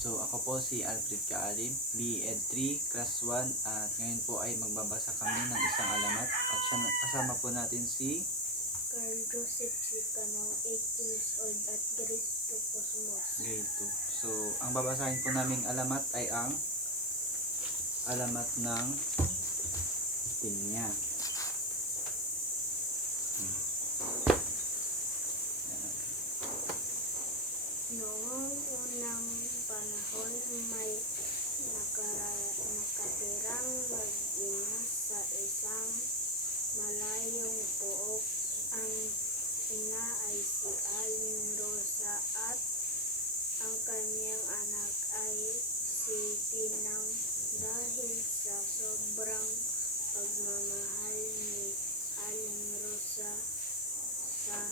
So ako po si Alfred Kaalib, BEd 3, Class 1 at ngayon po ay magbabasa kami ng isang alamat at kasama po natin si Carl Joseph Sicanao, 8 years old at grade 2 Cosmos. grade 2. So ang babasahin po naming alamat ay ang alamat ng pinya. Noong unang panahon may nakatirang mag-ina sa isang malayong pook. Ang ina ay si Aling Rosa at ang kanyang anak ay si Tinang. Dahil sa sobrang pagmamahal ni Aling Rosa sa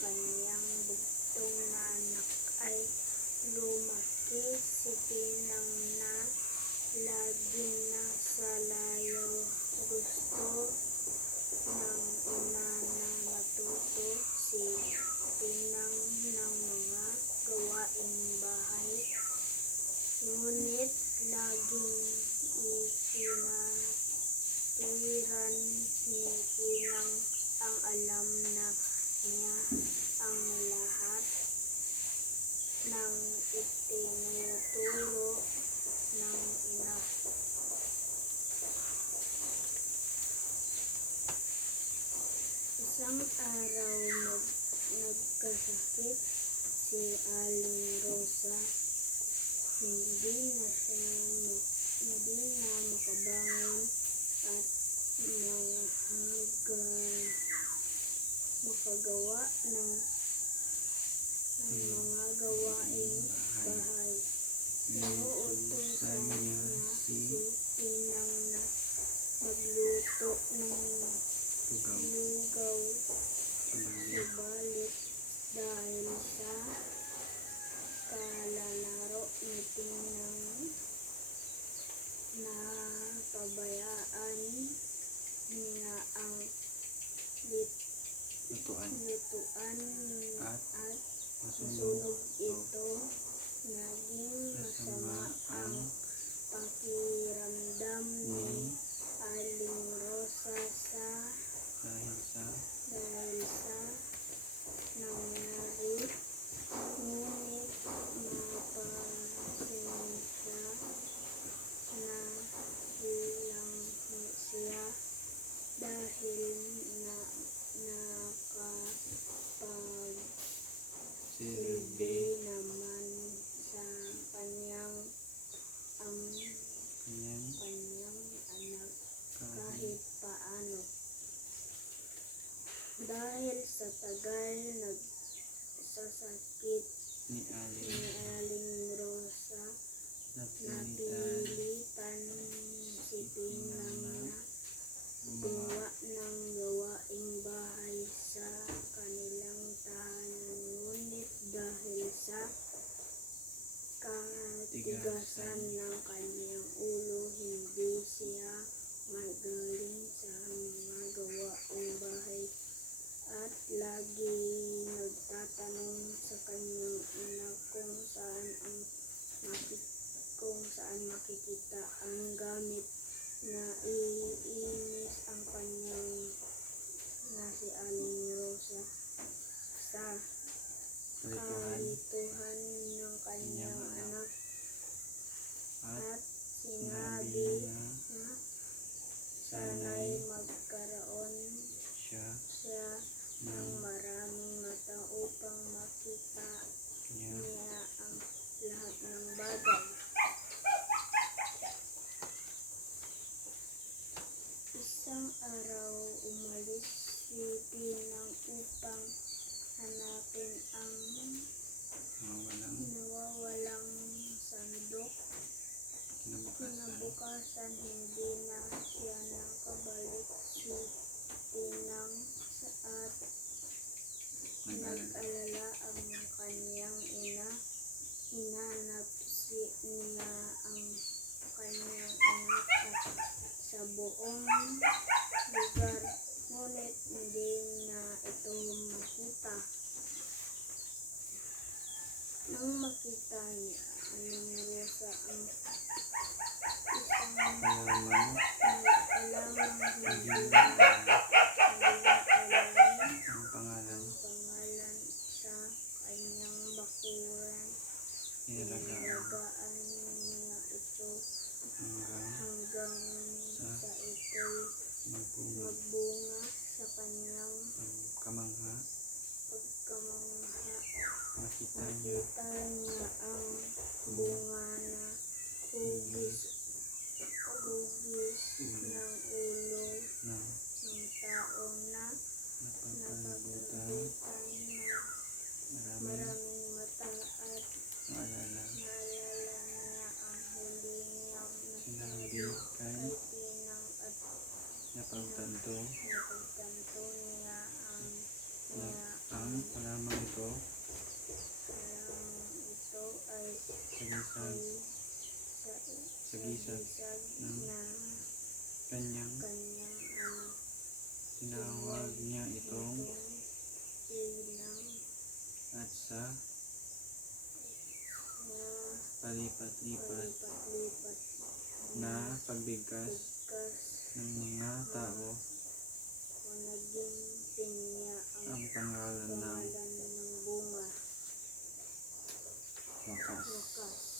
kanyang bugtong na anak ay lumaki si Tinang na laging nasa layo. Gusto ng ina na matuto si Tinang ng mga gawaing bahay, ngunit laging itinatwiran ni Tinang ang alam na niya ang lahat ng itinuturo ng ina. Isang araw nagkasakit si Aling Rosa. Hindi na makabangon at makagawa ng mga gawaing bahay. Inuutusan niya si Tinang na magluto ng lugaw, subalit dahil sa kalalaro ni Tinang na pabayaan niya ang lutuan at masunog ito. Naging masama ang pakiramdam ni Aling Rosa dahil sa nangyari, ngunit mapasensya na lang siya dahil nakapagsilbi naman sa kanyang anak kahit paano. Dahil sa tagal nagsasakit ni Aling Rosa, napilitan si Tinang na gumawa ng gawaing bahay sa kanilang tahanan, ngunit dahil sa katigasan ng kanyang ulo, hindi siya magaling sa mga gawaing bahay at lagi nagtatanong sa kanyang ina kung saan makikita ang gamit na iinis ang kanyang na si Aling Rosa. Sa kalituhan ng kanyang anak at sinabi na sana'y magkaroon siya ng maraming mata upang makita niya ang lahat ng bagay. Isang araw, umalis si Tinang upang hanapin ang nawawalang sandok. Kinabukasan, hindi na siya nakabalik. Si Tinang at nag-alala ang kanyang ina. Hinanap niya ang kanyang anak sa buong lugar, ngunit hindi na ito makita. Nang makita niya Aling Rosa ang isang halaman, alamang hindi hindi na na alam ang pangalan, pangalan sa kanyang bakuran. inalagaan Inalagaan niya ito hanggang hanggang sa ito'y magbunga, magbunga sa kanyang pagkamangha, pagkamangha. makita niya Nakita niya ang bunga na hugis ng ulo ng ng tao na napapalibutan, napapalibutan ng maraming maraming mata at maalala, naalala niya ang huli niyang sinabi nasabi kay kay Inang at napagtanto napagtanto niya na ang halamang ito ito ay sagisag sagisag ng na kanyang kanyang anak. tinawag niya itong Inang at sa na palipat-lipat palipat-lipat na pagbigkas bigkas ng mga tao o naging pinya ang ang pangalan ng pangalan ng bunga. wakas. Wakas.